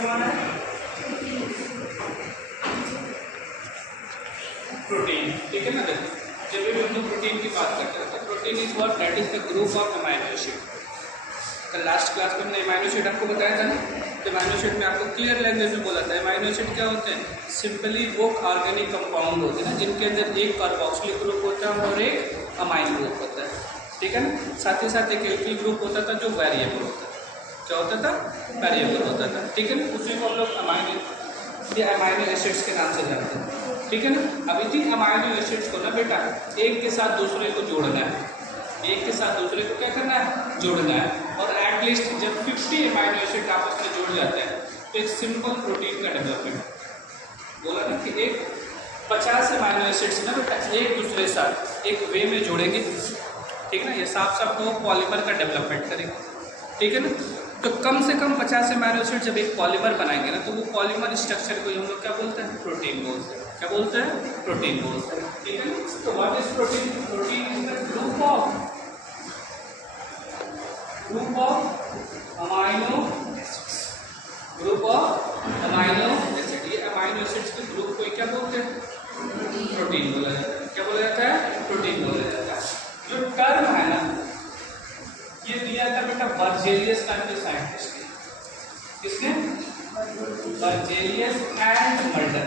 बनवाना है? प्रोटीन, ठीक है ना। देखो जब भी हम लोग प्रोटीन की बात करते हैं तो protein is what, that is the group of amino acid. कल लास्ट क्लास में हमने अमाइनो एसिड आपको बताया था ना, तो अमाइनो एसिड में आपको क्लियर लैंग्वेज में बोला था अमाइनो एसिड क्या होते हैं, सिंपली वो ऑर्गेनिक कंपाउंड होते हैं ना जिनके अंदर एक कार्बोक्सिलिक ग्रुप होता है और एक अमाइन ग्रुप होता है, ठीक है ना। साथ ही साथ एक एल्किल ग्रुप होता था जो वेरिएबल होता था, क्या होता था, वेरिएबल होता था, ठीक है ना। उसी को हम लोग अमाइनो एसिड्स के नाम से जानते हैं, ठीक है ना। अब इसी अमाइनो एसिड्स को ना बेटा एक के साथ दूसरे को जोड़ना है, एक के साथ दूसरे को क्या करना है, जोड़ना है। और एटलीस्ट जब 50 अमाइनो एसिड आपस में जुड़ जाते हैं तो एक सिंपल प्रोटीन का डेवलपमेंट बोला ना कि एक 50 अमाइनो एसिड्स ना बेटा एक दूसरे साथ एक वे में जोड़ेंगे, ठीक है ना। ये साफ साफ को पॉलीमर का डेवलपमेंट करेंगे, ठीक है ना। तो कम से कम 50 अमाइनो एसिड जब एक पॉलीमर बनाएंगे ना तो वो पॉलीमर स्ट्रक्चर को हम लोग क्या बोलते हैं, प्रोटीन बोलते हैं। क्या बोलते हैं, प्रोटीन बोलते हैं, ठीक है। तो what is protein, protein is the group of amino acids, group of amino acid. ये अमाइनो एसिड्स के ग्रुप को क्या बोलते हैं, प्रोटीन बोला जाता है। क्या बोला जाता है, प्रोटीन बोला जाता है। जो टर्म है ना ये दिया था बेटा बर्जेलियस नाम के साइंटिस्ट ने, किसने, Berzelius and Mulder,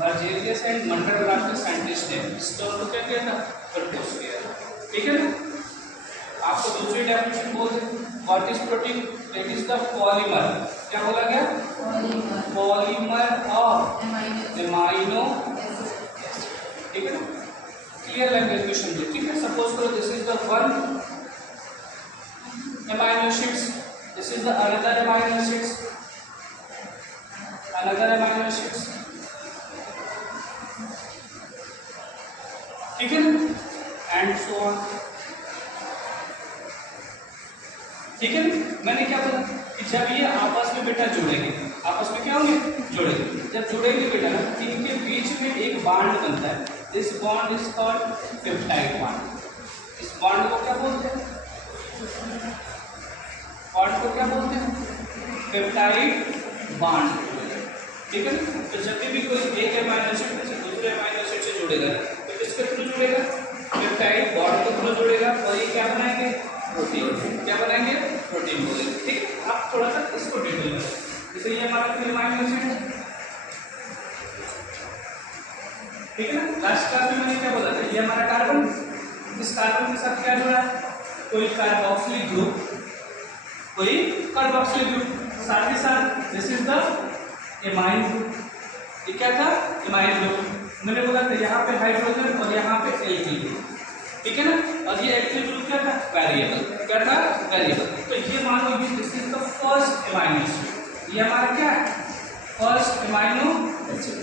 Berzelius and Mulder नाम के साइंटिस्ट ने इस टर्म को क्या किया था, प्रपोज किया था, ठीक है ना। आपको दूसरी डेफिनेशन बोल दें, what is protein, it is the polymer, क्या बोला गया, पॉलीमर ऑफ अमाइनो, ठीक है ना। क्लियर लैंग्वेज में समझिए, ठीक है। सपोज करो this is the one amino acids, this is the another amino acids, another amino acids, ठीक है ना, एंड सो ऑन, ठीक है ना। मैंने क्या बोला कि जब ये आपस में बेटा जुड़ेंगे, आपस में क्या होंगे, जुड़ेंगे। जब जुड़ेंगे बेटा ना इनके बीच में एक बॉन्ड बनता है, this bond is called peptide bond. इस बॉन्ड को क्या बोलते हैं, बॉन्ड को क्या बोलते हैं, पेप्टाइड बॉन्ड, ठीक है ना। तो जब भी कोई एक अमाइनो एसिड से दूसरे अमाइनो एसिड से जुड़ेगा तो किसके थ्रू जुड़ेगा, पेप्टाइड बॉन्ड के थ्रू जुड़ेगा और ये क्या बनाएंगे, प्रोटीन, क्या बनाएंगे, प्रोटीन बोलेंगे, ठीक है। आप थोड़ा सा इसको डिटेल में, जैसे ये हमारा अमाइनो एसिड है, ठीक है ना। लास्ट क्लास में मैंने क्या बोला था, ये हमारा कार्बन, इस कार्बन के साथ क्या जुड़ा है, कोई कार्बोक्सिलिक ग्रुप, कोई कार्बोक्सिलिक ग्रुप, साथ ही साथ this is the amine group, ये क्या था, एमाइन ग्रुप। मैंने बोला था यहाँ पे हाइड्रोजन और यहाँ पे एल्किल ग्रुप, ठीक है ना। और ये एल्किल ग्रुप क्या था, वेरिएबल, क्या था, वेरिएबल। तो ये मान लो this is the first amino acid, ये हमारा क्या है, फर्स्ट अमाइनो एसिड,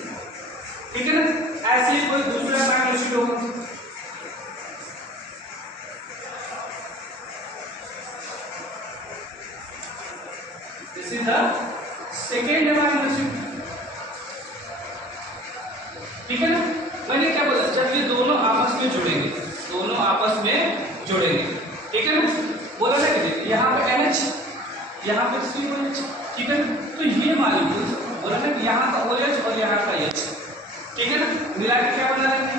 ठीक है ना। ऐसे ही कोई दूसरा अमाइनो एसिड होगा, this is the second amino acid, ठीक है ना। मैंने क्या बोला, जब ये दोनों आपस में जुड़ेंगे, दोनों आपस में जुड़ेंगे, ठीक है ना। बोला ना कि यहाँ पे NH, यहाँ पे COH, ठीक है ना। तो ये मालिक्यूल बोला ना यहाँ का OH और यहाँ का H, ठीक है ना, मिला के क्या बना लेंगे,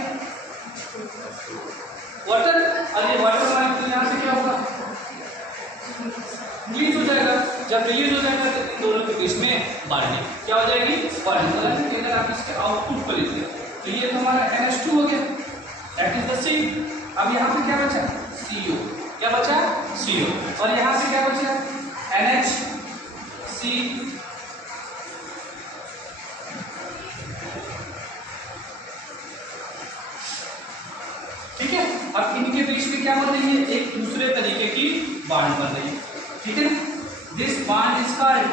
वाटर। और ये वाटर मालिक्यूल यहाँ से क्या होगा, रिलीज हो जाएगा। जब रिलीज हो जाएगा तो इन दोनों के बीच में बॉन्डिंग क्या हो जाएगी, बॉन्डिंग। बोला ना कि अगर आप इसके आउटपुट को लिखते हैं तो ये तो हमारा NH2 हो गया, दैट इज द C। अब यहाँ पे क्या बचा, CO, क्या बचा, CO। और यहाँ से क्या बचा, NHC, ठीक है। अब इनके बीच में क्या बन रही है, एक दूसरे तरीके की बॉन्ड बन रही है, ठीक है। दिस बॉन्ड इज कॉल्ड,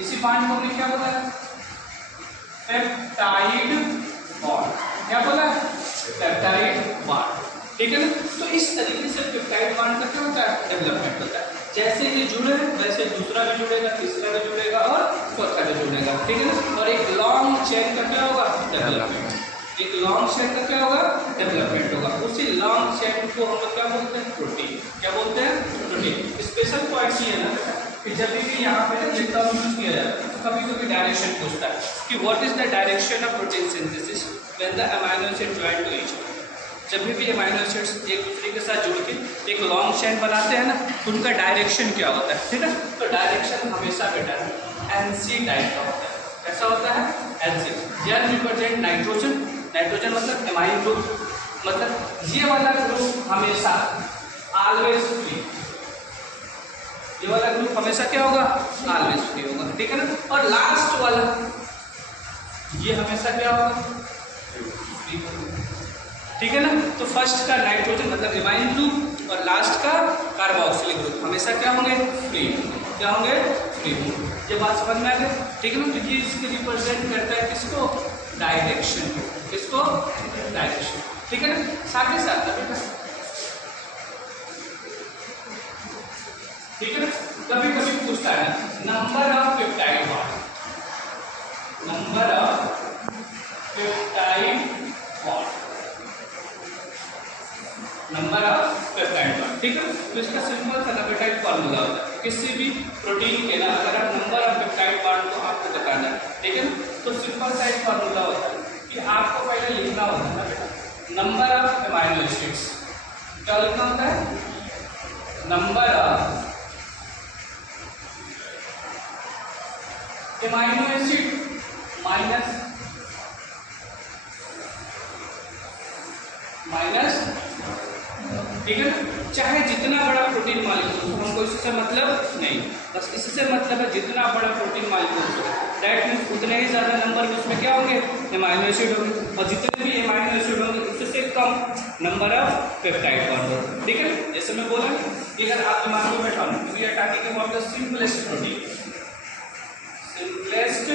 इसी बॉन्ड को हमने क्या बोला, पेप्टाइड बॉन्ड, क्या बोला, पेप्टाइड बॉन्ड, ठीक है ना। तो इस तरीके से पेप्टाइड बॉन्ड का क्या होता है, डेवलपमेंट होता है। जैसे ये जुड़े वैसे दूसरा भी जुड़ेगा, तीसरा भी जुड़ेगा और चौथा भी जुड़ेगा, ठीक है ना। और एक लॉन्ग चेन का क्या होगा, डेवलपमेंट, एक लॉन्ग चेन का क्या होगा, डेवलपमेंट होगा। उसी लॉन्ग चेन को हम लोग क्या बोलते हैं, प्रोटीन, क्या बोलते हैं, प्रोटीन। स्पेशल पॉइंट ये है ना, कि जब भी यहाँ पे ये टर्म यूज किया जाता है तो कभी कभी डायरेक्शन पूछता है कि what is the direction of protein synthesis when the amino acid join to each. जब भी अमाइनो एसिड्स एक दूसरे के साथ जुड़ के एक लॉन्ग चेन बनाते हैं ना, तो उनका डायरेक्शन क्या होता है, ठीक है। तो डायरेक्शन हमेशा बेटा एनसी टाइप का होता है। कैसा होता है, NC. N represent nitrogen, nitrogen मतलब एमाइन ग्रुप, मतलब ये वाला ग्रुप हमेशा ऑलवेज फ्री, ये वाला ग्रुप हमेशा क्या होगा, ऑलवेज फ्री होगा, ठीक है ना। और लास्ट वाला ये हमेशा क्या होगा, फ्री होगा, ठीक है ना। तो फर्स्ट का नाइट्रोजन मतलब एमाइन ग्रुप और लास्ट का कार्बोक्सिलिक ग्रुप हमेशा क्या होंगे, फ्री, क्या होंगे, फ्री होंगे। ये बात समझ में आ गई, ठीक है ना। तो ये इसके रिप्रेजेंट करता है किसको, डायरेक्शन को, किसको, डायरेक्शन, ठीक है ना। साथ ही साथ बेटा, ठीक है ना, कभी कभी पूछता है number of peptide bond, number of peptide bond, number of peptide bond, ठीक है। तो इसका सिंपल सा पेप्टाइड फॉर्मूला होता है, किसी भी प्रोटीन के ना अगर आप नंबर ऑफ पेप्टाइड बॉन्ड को आपको बताना है, ठीक है ना। तो सिंपल सा एक फॉर्मूला होता है कि आपको पहले लिखना होता है बेटा नंबर ऑफ अमाइनो एसिड्स, क्या लिखना होता है, number of amino acid minus ठीक है ना। चाहे जितना बड़ा प्रोटीन मॉलिक्यूल हो, हमको इससे मतलब नहीं, बस इससे मतलब है जितना बड़ा प्रोटीन मॉलिक्यूल हो दैट मीन्स उतने ही ज़्यादा नंबर में उसमें क्या होंगे, एमाइनो एसिड होंगे, और जितने भी एमाइनो एसिड होंगे उससे कम नंबर ऑफ पेप्टाइड बॉन्ड होगा, ठीक है। जैसे मैं बोला कि अगर आप दिमाग में बैठा हूँ, we are talking about the simplest protein, simplest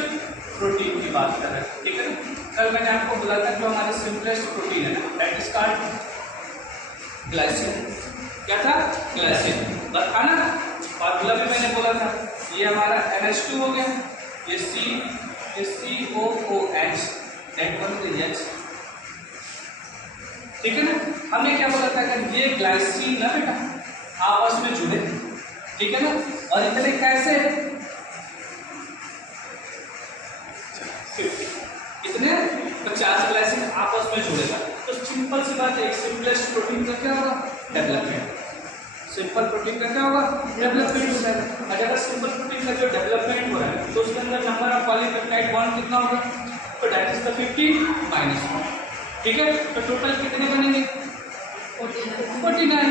protein की बात कर रहे हैं, ठीक है ना। कल मैंने आपको बोला था जो हमारे सिंपलेस्ट प्रोटीन है ना, दैट इज कॉल्ड ग्लाइसिन। क्या था, ग्लाइसिन, और था ना, फॉर्मूला भी मैंने बोला था, ये हमारा NH2 हो गया, ये COOH, that one is H, ठीक है ना। हमने क्या बोला था, अगर ये ग्लाइसिन ना बेटा आपस में जुड़े, ठीक है ना, और इतने कैसे, इतने 50 ग्लाइसिन आपस में जुड़ेगा, तो सिंपल सी बात है, एक सिंपलेस्ट प्रोटीन का क्या होगा, डेवलपमेंट, सिंपल प्रोटीन का क्या होगा, डेवलपमेंट हो जाएगा। और अगर सिंपल प्रोटीन का जो डेवलपमेंट हो रहा है तो उसके अंदर नंबर ऑफ पॉलीपेप्टाइड बॉन्ड कितना होगा, तो दैट इज द 50 -1, ठीक है। तो टोटल कितने बनेंगे, 49,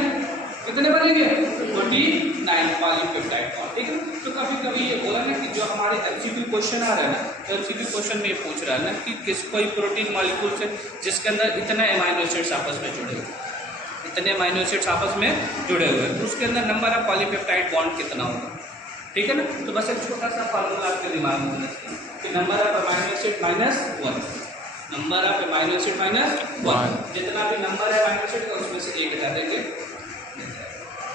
कितने बनेंगे, 49 पॉलीपेप्टाइड बॉन्ड, ठीक है। तो कभी कभी ये बोला ना कि जो हमारे MCQ क्वेश्चन आ रहा है ना, तो MCQ क्वेश्चन में ये पूछ रहा है ना कि किस कोई प्रोटीन मॉलिक्यूल से जिसके अंदर इतने अमाइनो एसिड्स आपस में जुड़े हुए, इतने अमाइनो एसिड्स आपस में जुड़े हुए हैं, तो उसके अंदर नंबर ऑफ पॉलीपेप्टाइड बॉन्ड कितना होगा, ठीक है ना। तो बस एक छोटा सा फार्मूला आपके दिमाग में होना चाहिए कि number of amino acid -1, number of amino acid -1, जितना भी नंबर है अमाइनो एसिड का उसमें से एक हटा देंगे,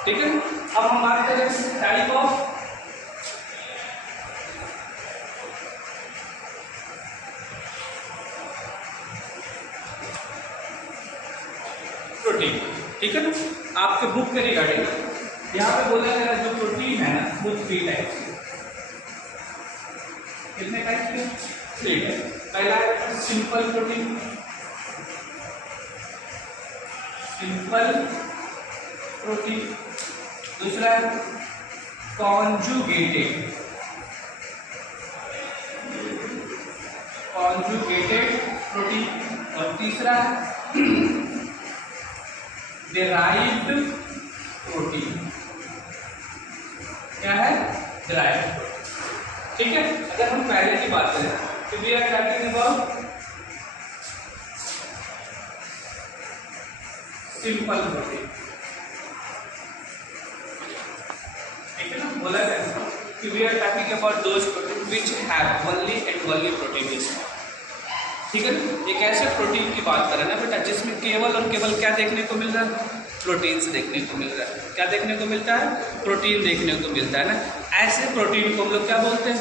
ठीक है। अब हम बात करें टाइप ऑफ प्रोटीन, ठीक है ना। आपके बुक के रिगार्डिंग यहाँ पे बोला गया जो प्रोटीन है ना वो 3 टाइप के, कितने टाइप के, 3 टाइप। पहला है सिंपल प्रोटीन, सिंपल प्रोटीन, दूसरा है कॉन्जुगेटेड, कॉन्जुगेटेड प्रोटीन, और तीसरा है डिराइव्ड प्रोटीन। क्या है, डिराइव्ड प्रोटीन, ठीक है। अगर हम पहले की बात करें तो we are talking about simple protein, ठीक है ना। बोला गया कि we are talking about those protein which have only and only protein, ठीक है ना। एक ऐसे प्रोटीन की बात करें ना बेटा जिसमें केवल और केवल क्या देखने को मिल रहा है, प्रोटीन्स देखने को मिल रहा है। क्या देखने को मिलता है, प्रोटीन देखने को मिलता है ना। ऐसे प्रोटीन को हम लोग क्या बोलते हैं,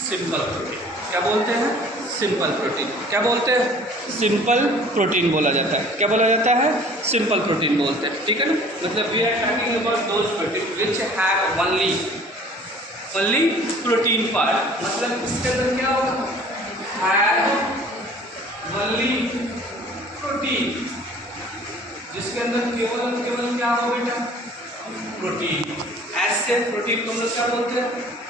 सिंपल प्रोटीन। क्या बोलते हैं, सिंपल प्रोटीन। क्या बोलते हैं, सिंपल प्रोटीन बोला जाता है। क्या बोला जाता है, सिंपल प्रोटीन बोलते हैं, ठीक है ना। मतलब we are talking about those protein which have only only protein part, मतलब इसके अंदर क्या होगा, हैव ओनली प्रोटीन, जिसके अंदर केवल और केवल क्या हो बेटा, प्रोटीन। ऐसे प्रोटीन को हम लोग क्या बोलते हैं,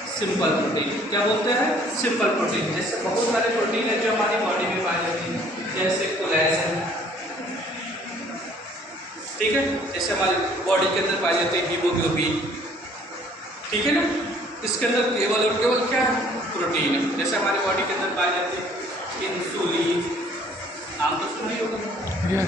सिंपल प्रोटीन। क्या बोलते हैं, सिंपल प्रोटीन। जैसे बहुत सारे प्रोटीन है जो हमारी बॉडी में पाए जाते हैं, जैसे कोलेजन, ठीक है, जैसे हमारी बॉडी के अंदर पाए जाते हैं हीमोग्लोबिन, ठीक है ना, इसके अंदर केवल और केवल क्या है, प्रोटीन है। जैसे हमारी बॉडी के अंदर पाए जाते हैं इंसुलिन, नाम तो सुना ही होगा,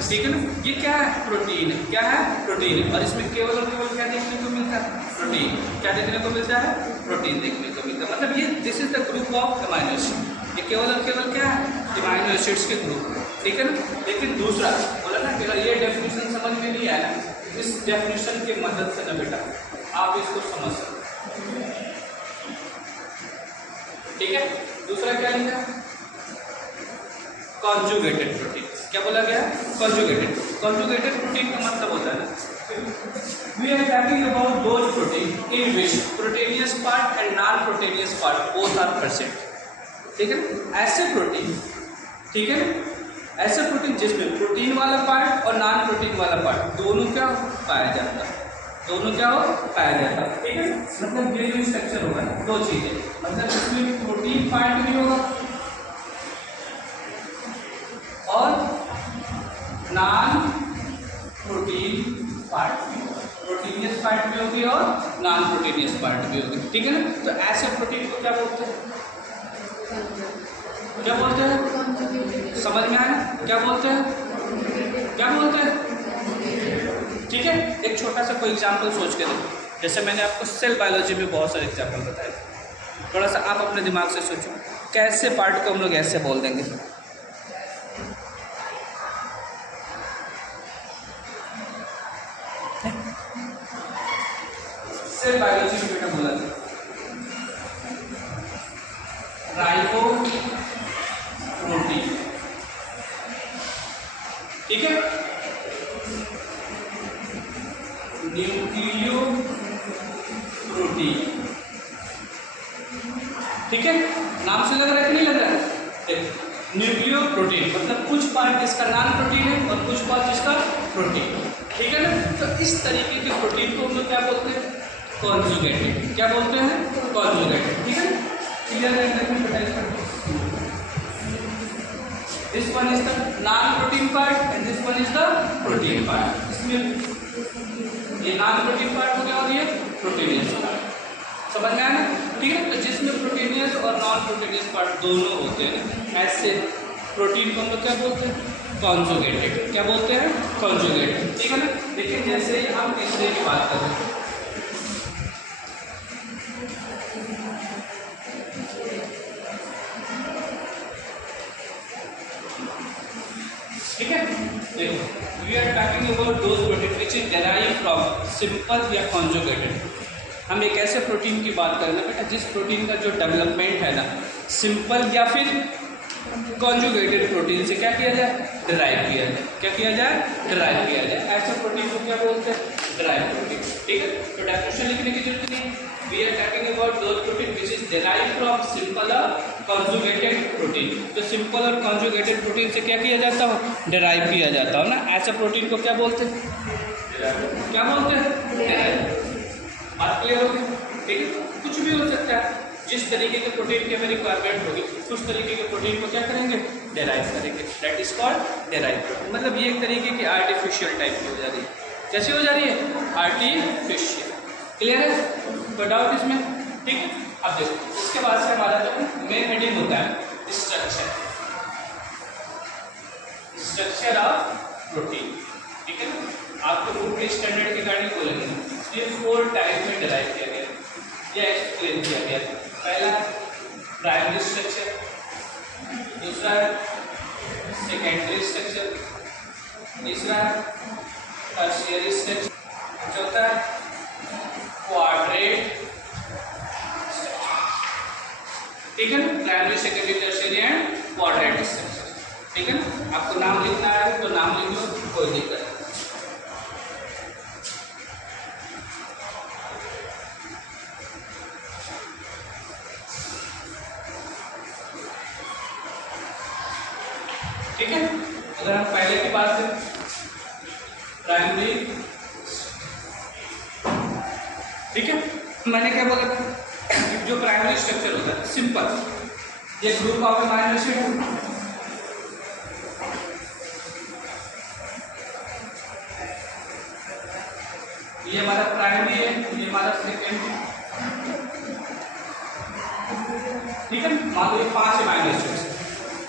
ठीक है ना, ये क्या है, प्रोटीन है। क्या है, प्रोटीन है। और इसमें केवल और केवल क्या देखने को मिलता है, प्रोटीन। क्या देखने को मिलता है, प्रोटीन देखने को मिलता है। मतलब ये this is the group of amino acid. ये केवल और केवल क्या है, अमाइनो एसिड्स के ग्रुप, ठीक है ना। लेकिन दूसरा बोला ना बेटा, ये डेफिनेशन समझ में नहीं आया ना, इस डेफिनेशन की मदद से ना बेटा आप इसको समझ सकते, ठीक है। दूसरा क्या लिखा, कॉन्जुगेटेड प्रोटीन। क्या बोला गया, कॉन्जुगेटेड। कॉन्जुगेटेड प्रोटीन का मतलब होता है ना, we are talking about those protein in which proteinous part and non proteinous part both are present, ठीक है। ऐसे प्रोटीन, ठीक है, ऐसे प्रोटीन जिसमें प्रोटीन वाला पार्ट और नॉन प्रोटीन वाला पार्ट दोनों क्या पाया जाता है, दोनों क्या हो पाया जाता है, ठीक है। मतलब ये जो स्ट्रक्चर होगा दो चीजें, मतलब इसमें प्रोटीन पार्ट भी होगा और नॉन प्रोटीन पार्ट भी होगा, प्रोटीनियस पार्ट भी होगी और नॉन प्रोटीनियस पार्ट भी होगी, ठीक है ना। तो ऐसे प्रोटीन को क्या बोलते हैं, क्या बोलते हैं, समझ में आया, क्या बोलते हैं, क्या बोलते हैं, ठीक है। एक छोटा सा कोई एग्जाम्पल सोच के देखो, जैसे मैंने आपको सेल बायोलॉजी में बहुत सारे एग्जाम्पल बताए, थोड़ा सा आप अपने दिमाग से सोचो कैसे पार्ट को हम लोग ऐसे बोल देंगे। सेल बायोलॉजी में बेटा बोला था राइबो प्रोटीन, ठीक है, न्यूक्लियो प्रोटीन, ठीक है। नाम से लग रहा है कि नहीं लग रहा है, न्यूक्लियो प्रोटीन मतलब कुछ पार्ट जिसका नॉन प्रोटीन है और कुछ पार्ट जिसका प्रोटीन, ठीक है ना। तो इस तरीके के प्रोटीन को हम लोग क्या बोलते हैं, कॉन्जुगेटेड। क्या बोलते हैं, कॉन्जुगेटेड, ठीक है। क्लियर है, this one is the non protein part and this one is the protein part. इसमें ये नॉन प्रोटीन पार्ट हो गया और ये प्रोटीनियस पार्ट, समझ में आया ना, ठीक है। तो जिसमें प्रोटीनियस और नॉन प्रोटीनियस पार्ट दोनों होते हैं, ऐसे प्रोटीन को हम लोग क्या बोलते हैं, कॉन्जुगेटेड। क्या बोलते हैं, कॉन्जुगेटेड, ठीक है ना। लेकिन जैसे ही हम तीसरे की बात कर रहे हैं, ठीक है, देखो we are talking about those protein which is derive from simple या कॉन्जुगेटेड। हम एक ऐसे प्रोटीन की बात करें ना बेटा जिस प्रोटीन का जो डेवलपमेंट है ना सिंपल या फिर कॉन्जुगेटेड प्रोटीन से क्या किया जाए, डिराइव किया जाए। क्या किया जाए, डिराइव किया जाए। ऐसे प्रोटीन को क्या बोलते हैं, डिराइव प्रोटीन, ठीक है। तो डेफिनेशन लिखने की जरूरत नहीं, we are talking about those protein which is derive from simple और कॉन्जुगेटेड प्रोटीन। तो सिंपल और कॉन्जुगेटेड प्रोटीन से क्या किया जाता हो, डिराइव किया जाता हो ना, ऐसे प्रोटीन को क्या बोलते हैं, क्या बोलते हैं, डिराइव। बात क्लियर होगी, ठीक है। कुछ भी हो सकता है, जिस तरीके के प्रोटीन की हमें रिक्वायरमेंट होगी उस तरीके के प्रोटीन को क्या करेंगे, डेराइव करेंगे। That is called derive protein. मतलब ये एक तरीके की आर्टिफिशियल टाइप की हो जा रही है। कैसी हो जा रही है, आर्टिफिशियल। क्लियर है, कोई डाउट इसमें, ठीक है। अब देखो इसके बाद से हमारा जो मेन हेडिंग होता है स्ट्रक्चर, स्ट्रक्चर ऑफ प्रोटीन, ठीक है ना। आपको बुक के स्टैंडर्ड के गाड़ी बोलेंगे, ये 4 टाइप में डिराइव किया गया, ये एक्सप्लेन किया गया। पहला प्राइमरी स्ट्रक्चर, दूसरा सेकेंडरी स्ट्रक्चर, तीसरा टर्शियरी स्ट्रक्चर, चौथा क्वाड्रेट, ठीक है ना। Primary, secondary, tertiary and quadrate structure, ठीक है ना। आपको नाम लिखना है तो नाम लिख लो, कोई दिक्कत नहीं। प्राइमरी, ठीक है। मैंने क्या बोला था, जो प्राइमरी स्ट्रक्चर होता है सिंपल, ये ग्रुप ऑफ अमीनो एसिड है, ये हमारा प्राइमरी है, ये हमारा सेकेंडरी, ठीक है। मान लो ये 5 अमीनो एसिड्स,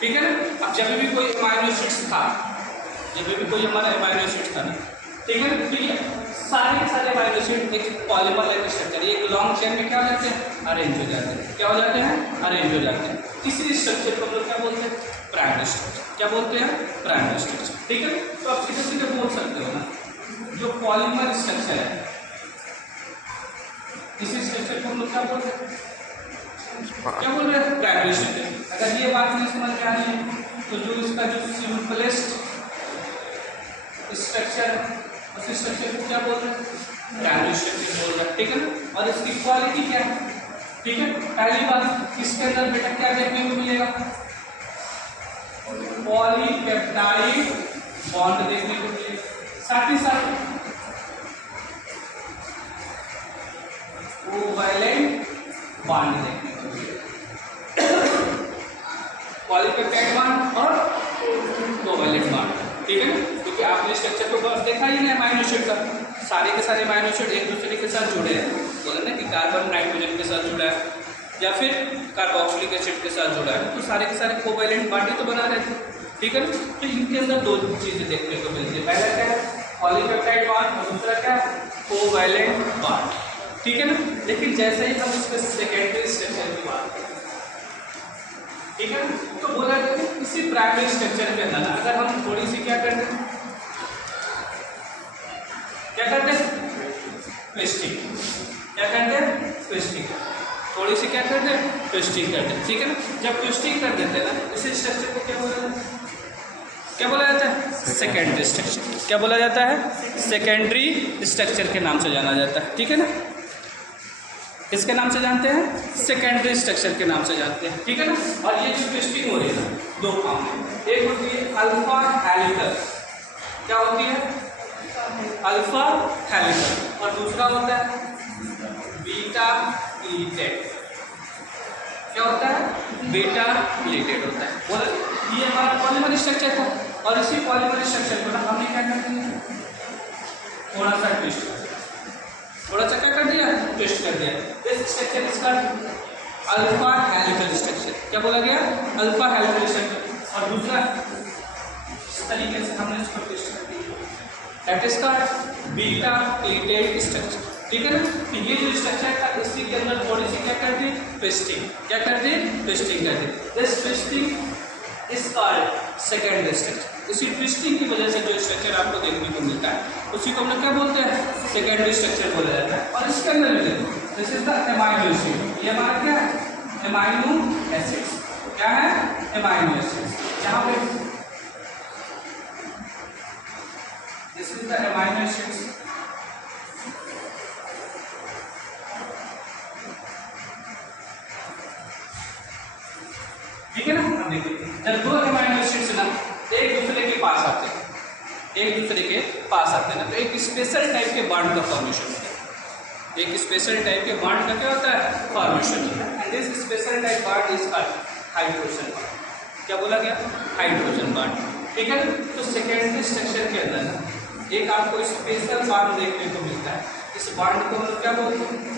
ठीक है ना। अब जब भी कोई अमीनो एसिड्स था, जब भी कोई हमारा अमीनो एसिड था ना, ठीक है ना, तो ये सारे के सारे अमीनो एसिड एक पॉलीमर लाइक स्ट्रक्चर, एक लॉन्ग चेन में क्या हो जाते हैं, अरेंज हो जाते हैं। क्या हो जाते हैं, अरेंज हो जाते हैं। इसी स्ट्रक्चर को हम लोग क्या बोलते हैं, प्राइमरी स्ट्रक्चर। क्या बोलते हैं, प्राइमरी स्ट्रक्चर, ठीक है। तो आप सीधे सीधे बोल सकते हो ना, जो पॉलीमर स्ट्रक्चर है, इसी स्ट्रक्चर को हम लोग क्या बोलते हैं, क्या बोल रहे हैं, प्राइमरी स्ट्रक्चर। अगर ये बात नहीं समझ में आ रही है तो जो इसका जो सिंपलेस्ट स्ट्रक्चर, उस स्ट्रक्चर को क्या बोल रहे हैं, प्राइमरी स्ट्रक्चर बोल रहे हैं, ठीक है ना। और इसकी क्वालिटी क्या है, ठीक है। पहली बात, इसके अंदर बेटा क्या देखने को मिलेगा, पॉलीपेप्टाइड बॉन्ड देखने को मिलेगा, साथ ही साथ कोवैलेंट बॉन्ड देखने को मिलेगा, पॉलीपेप्टाइड बॉन्ड और कोवैलेंट बॉन्ड, ठीक है ना। क्योंकि आपने स्ट्रक्चर को बस देखा ही नहीं अमीनो एसिड का, सारे के सारे अमीनो एसिड एक दूसरे के साथ जुड़े हैं, बोले ना कि कार्बन नाइट्रोजन के साथ जुड़ा है या फिर कार्बोक्सिलिक एसिड के साथ जुड़ा है, तो सारे के सारे कोवैलेंट बॉन्ड ही तो बना रहे थे, ठीक है ना। तो इनके अंदर दो चीजें देखने को मिलती है, पहला क्या है, पॉलीपेप्टाइड बॉन्ड, और दूसरा क्या है, कोवैलेंट बॉन्ड, ठीक है ना। लेकिन जैसे ही हम उसके सेकेंडरी स्ट्रक्चर की बात करें, ठीक है, तो बोला जाता है इसी प्राइमरी स्ट्रक्चर के अंदर अगर हम थोड़ी सी क्या करते हैं, क्या करते हैं, ट्विस्टिंग, क्या करते हैं, ट्विस्टिंग, थोड़ी सी क्या करते हैं, ट्विस्टिंग करते हैं, ठीक है ना। जब ट्विस्टिंग कर देते हैं ना, इसी स्ट्रक्चर को क्या बोला जाता है, क्या बोला जाता है, सेकेंडरी स्ट्रक्चर। क्या बोला जाता है, सेकेंडरी स्ट्रक्चर के नाम से जाना जाता है, ठीक है ना। किसके नाम से जानते हैं, सेकेंडरी स्ट्रक्चर के नाम से जानते हैं, ठीक है ना। और ये जो ट्विस्टिंग हो रही है ना, दो काम है, एक होती है अल्फा हेलिकल, क्या होती है, अल्फा हेलिकल, और दूसरा होता है बीटा प्लीटेड, क्या होता है, बीटा प्लीटेड होता है। बोला ये हमारा पॉलीमर स्ट्रक्चर था, और इसी पॉलीमर स्ट्रक्चर को ना हमने क्या कर दिया, थोड़ा सा ट्विस्ट, थोड़ा सा क्या कर दिया, ट्विस्ट कर दिया। दिस स्ट्रक्चर इसका अल्फा हेलिकल स्ट्रक्चर, क्या बोला गया, अल्फा हेलिकल स्ट्रक्चर, और दूसरा इस तरीके से हमने इसको ट्विस्ट कर दिया, that is called beta pleated structure, ठीक है ना। तो ये जो स्ट्रक्चर था इसी के अंदर थोड़ी सी क्या कर दी, ट्विस्टिंग, क्या कर दी, ट्विस्टिंग कर दी। This twisting is called secondary structure. इसी ट्विस्टिंग की वजह से जो स्ट्रक्चर आपको देखने को मिलता है उसी को हम लोग क्या बोलते हैं, सेकेंडरी स्ट्रक्चर बोला जाता है। और इसके अंदर भी देखो, this is the amino acid, ये हमारा क्या है, अमीनो एसिड्स, क्या है, अमीनो एसिड्स, यहाँ पे this is the amino acids, ठीक है ना। अब देखिए जब दो अमीनो एसिड्स ना एक दूसरे के पास आते हैं, एक दूसरे के पास आते हैं ना, तो एक स्पेशल टाइप के बॉन्ड का फॉर्मेशन होता है, एक स्पेशल टाइप के बॉन्ड का क्या होता है, फॉर्मेशन होता है। And this special type bond is called hydrogen bond, क्या बोला गया, हाइड्रोजन बॉन्ड, ठीक है ना। तो सेकेंडरी स्ट्रक्चर के अंदर ना एक आपको स्पेशल बॉन्ड देखने को मिलता है, इस बॉन्ड को हम लोग क्या बोलते हैं,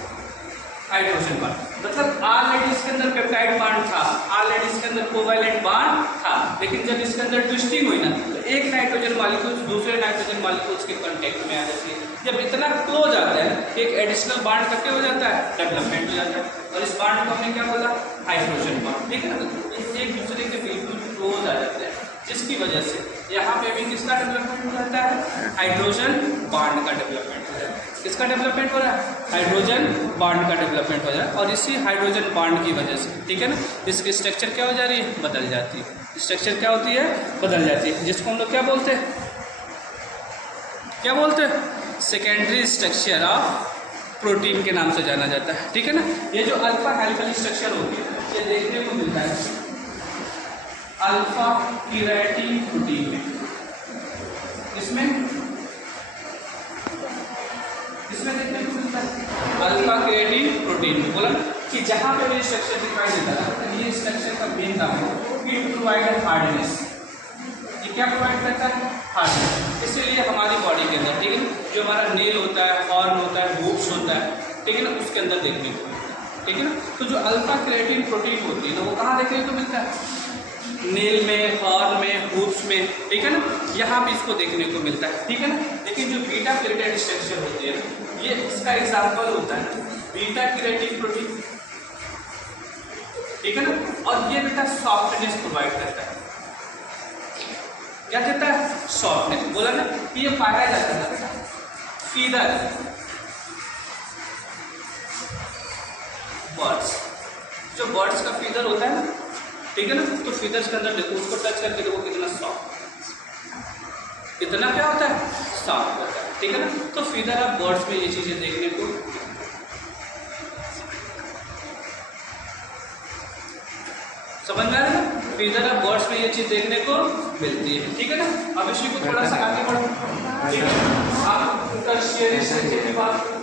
हाइड्रोजन बॉन्ड। मतलब ऑलरेडी इसके अंदर पेप्टाइड बॉन्ड था, ऑलरेडी इसके अंदर कोवैलेंट बॉन्ड था, लेकिन जब इसके अंदर ट्विस्टिंग हुई ना तो एक नाइट्रोजन मॉलिक्यूल्स दूसरे नाइट्रोजन मॉलिक्यूल्स के कांटेक्ट में आ जाती है। जब इतना क्लोज आता है ना एक एडिशनल बॉन्ड का क्या हो जाता है, डेवलपमेंट हो जाता है, और इस बॉन्ड को हमने क्या बोला, हाइड्रोजन बॉन्ड, ठीक है ना। तो एक दूसरे के बिल्कुल क्लोज आ जाते हैं, जिसकी वजह से यहाँ पे भी किसका डेवलपमेंट हो जाता है, हाइड्रोजन बॉन्ड का डेवलपमेंट हो जाता है। किसका डेवलपमेंट हो रहा है, हाइड्रोजन बॉन्ड का डेवलपमेंट हो जाए, और इसी हाइड्रोजन बॉन्ड की वजह से, ठीक है ना, इसकी स्ट्रक्चर क्या हो जा रही है, बदल जाती है, स्ट्रक्चर क्या होती है, बदल जाती है, जिसको हम लोग क्या बोलते हैं, क्या बोलते हैं, सेकेंडरी स्ट्रक्चर ऑफ प्रोटीन के नाम से जाना जाता है, ठीक है ना। ये जो अल्फा हेलिकल स्ट्रक्चर होती है ये देखने को मिलता है अल्फा कीरेटिन प्रोटीन में, इसमें इसमें देखने को मिलता है अल्फा क्रिएटिन प्रोटीन में। बोला कि जहाँ पे ये स्ट्रक्चर दिखाई देता है ये स्ट्रक्चर का मेन नाम है इट प्रोवाइड हार्डनेस। ये क्या प्रोवाइड करता है? हार्डनेस। इसीलिए हमारी बॉडी के अंदर, ठीक है ना, जो हमारा नेल होता है, हॉर्न होता है, हुप्स होता है, ठीक है ना, उसके अंदर देखने को मिलता है, ठीक है ना। तो जो अल्फा क्रिएटिन प्रोटीन होती है ना वो कहाँ देखने को मिलता है? नेल में, हॉर्न में, हुप्स में, ठीक है ना, यहाँ पे इसको देखने को मिलता है, ठीक है ना। लेकिन जो बीटा कैरोटीन स्ट्रक्चर होती है ना ये इसका एग्जाम्पल होता है बीटा कैरोटीन प्रोटीन, ठीक है ना। और ये बेटा सॉफ्टनेस प्रोवाइड करता है। क्या देता है? सॉफ्टनेस। बोला ना कि ये पाया जाता है बेटा फीदर बर्ड्स, जो बर्ड्स का फीदर होता है ना, ठीक है ना, तो फीदर्स के अंदर देखो, उसको टच करके देखो कितना सॉफ्ट, कितना क्या होता है? सॉफ्ट होता है, ठीक है ना। तो फीदर ऑफ बर्ड्स में ये चीजें देखने को, समझ में आ रहा है ना, फीदर ऑफ बर्ड्स में ये चीज देखने को मिलती है, ठीक है ना। अब इसी को थोड़ा सा आगे बढ़ो, ठीक है। आप टर्शियरी स्ट्रक्चर की बात,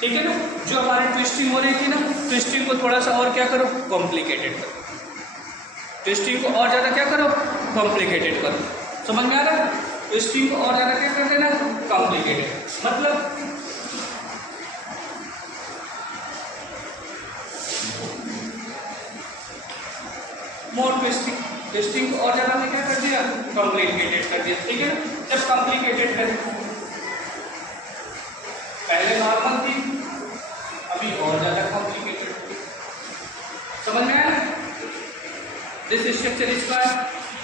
ठीक है ना, जो हमारी ट्विस्टिंग हो रही थी ना, ट्विस्टिंग को थोड़ा सा और क्या करो? कॉम्प्लिकेटेड करो। ट्विस्टिंग को और ज़्यादा क्या करो? कॉम्प्लिकेटेड करो। समझ में आ रहा है? ट्विस्टिंग को और ज़्यादा क्या कर देना? कॉम्प्लिकेटेड। मतलब मोर ट्विस्टिंग, ट्विस्टिंग को और ज़्यादा में क्या कर दिया? कॉम्प्लिकेटेड कर दिया, ठीक है ना। जब कॉम्प्लिकेटेड कर, पहले नॉर्मल थी अभी और ज़्यादा कॉम्प्लिकेटेड, समझ में आया? दिस स्ट्रक्चर इसका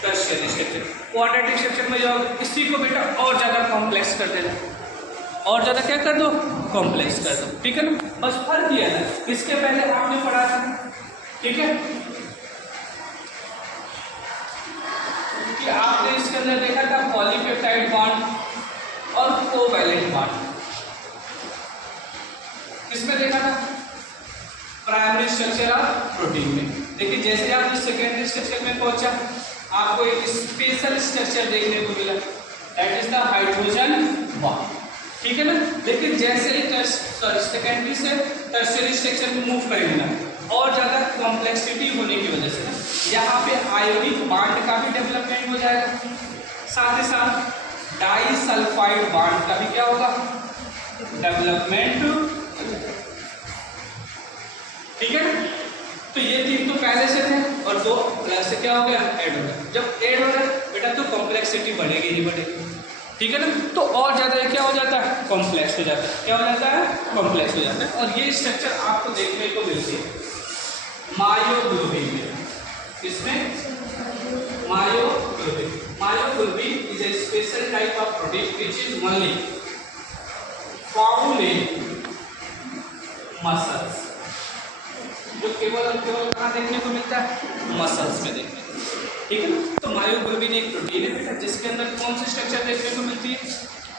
टर्शियरी स्ट्रक्चर। क्वाड्रेटिक स्ट्रक्चर में जाओ इसी को बेटा और ज़्यादा कॉम्प्लेक्स कर देना, और ज़्यादा क्या कर दो? कॉम्प्लेक्स कर दो, ठीक है ना। बस फर्क किया ना, इसके पहले आपने पढ़ा था, ठीक है, कि आपने इसके अंदर देखा था पॉलीपेप्टाइड बॉन्ड और कोवैलेंट बॉन्ड। किसमें देखा था? प्राइमरी स्ट्रक्चर ऑफ प्रोटीन में। देखिए जैसे आप इस सेकेंडरी स्ट्रक्चर में पहुंचा आपको एक स्पेशल स्ट्रक्चर देखने को मिला, that is the hydrogen bond, ठीक है ना। लेकिन जैसे ही सेकेंडरी से टर्शियरी स्ट्रक्चर को मूव करेंगे ना, और ज़्यादा कॉम्प्लेक्सिटी होने की वजह से ना यहाँ पे आयोनिक बॉन्ड का भी डेवलपमेंट हो जाएगा, साथ ही साथ डाइसल्फाइड बॉन्ड का भी क्या होगा? डेवलपमेंट, ठीक है ना। तो ये तीन तो पहले से थे और दो प्लस से क्या हो गया? ऐड हो गया। जब ऐड हो गया बेटा तो कॉम्प्लेक्सिटी बढ़ेगी ही बढ़ेगी, ठीक है ना। तो और ज़्यादा क्या हो जाता है? कॉम्प्लेक्स हो जाता है। क्या हो जाता है? कॉम्प्लेक्स हो जाता है। और ये स्ट्रक्चर आपको देखने को मिलती है मायोग्लोबिन में। इसमें myoglobin, myoglobin is a special type of protein which is only found in muscles, जो केवल और केवल कहाँ देखने को मिलता है? मसल्स में देखने को, ठीक है ना। तो मायोग्लोबिन एक प्रोटीन है बेटा जिसके अंदर कौन सी स्ट्रक्चर देखने को मिलती है?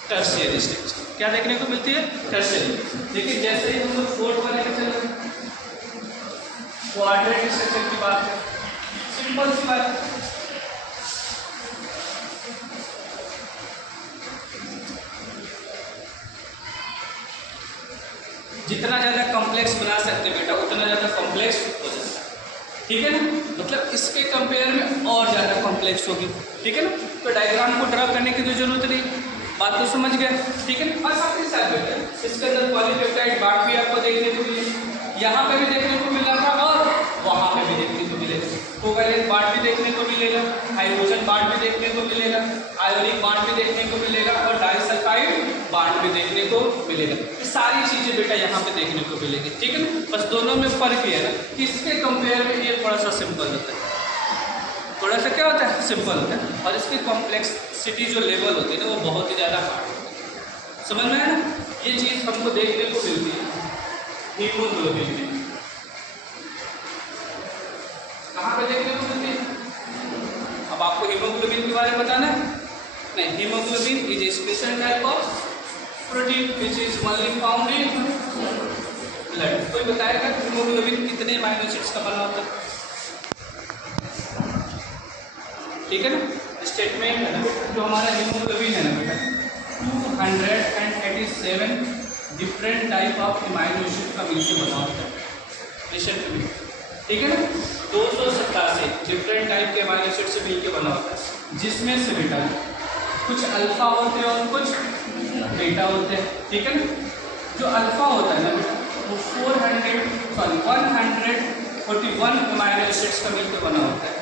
Tertiary structure. क्या देखने को मिलती है? टर्शियरी। लेकिन जैसे ही हम लोग फोर्थ वाले में चल रहे क्वाड्रेटिक स्ट्रक्चर की बात करें, सिंपल सी बात, जितना ज़्यादा कॉम्प्लेक्स बना सकते बेटा उतना ज़्यादा कॉम्प्लेक्स हो जाता है, ठीक है ना। मतलब इसके कंपेयर में और ज़्यादा कॉम्प्लेक्स होगी, ठीक है ना। तो डायग्राम को ड्रा करने की तो जरूरत नहीं, बात तो समझ गए, ठीक है। और साथ ही साथ बेटा इसके अंदर पॉलीपेप्टाइड बॉन्ड भी आपको देखने को मिले, यहाँ पे भी देखने को मिल रहा था और वहाँ पे भी देखने को मिलेगा। कोवैलेंट बॉन्ड भी देखने को मिलेगा, हाइड्रोजन बॉन्ड भी देखने को मिलेगा, आयोनिक बॉन्ड भी देखने को मिलेगा और डाइसल्फाइड बॉन्ड भी देखने को मिलेगा। ये सारी चीज़ें बेटा यहाँ पे देखने को मिलेगी, ठीक है ना। बस दोनों में फर्क ये है ना कि इसके कंपेयर में ये थोड़ा सा सिंपल होता है, थोड़ा सा क्या होता है? सिंपल होता है। और इसकी कॉम्प्लेक्सिटी जो लेवल होती है ना वो बहुत ही ज़्यादा हार्ड होती है, समझ में है ना। ये चीज़ हमको देखने को मिलती है हीमोग्लोबिन में। कहाँ पे देखने को मिलती है? अब आपको हीमोग्लोबिन के बारे में बताना है? नहीं, haemoglobin is a special type of protein which is only found in blood. कोई बताएगा हीमोग्लोबिन कितने अमीनो एसिड्स का बना होता है? ठीक है ना, स्टेटमेंट है ना जो हमारा हीमोग्लोबिन है ना बेटा 287 different type of amino acid का मिलकर बना होता है। लिसन टू मी, ठीक है ना। 287 डिफरेंट टाइप के अमाइनो एसिड से मिलकर बना होता है, जिसमें से बेटा कुछ अल्फा होते हैं और कुछ बीटा होते हैं, ठीक है ना। जो अल्फा होता है ना बेटा वो 141 अमाइनो एसिड्स का मिलकर बना होता है,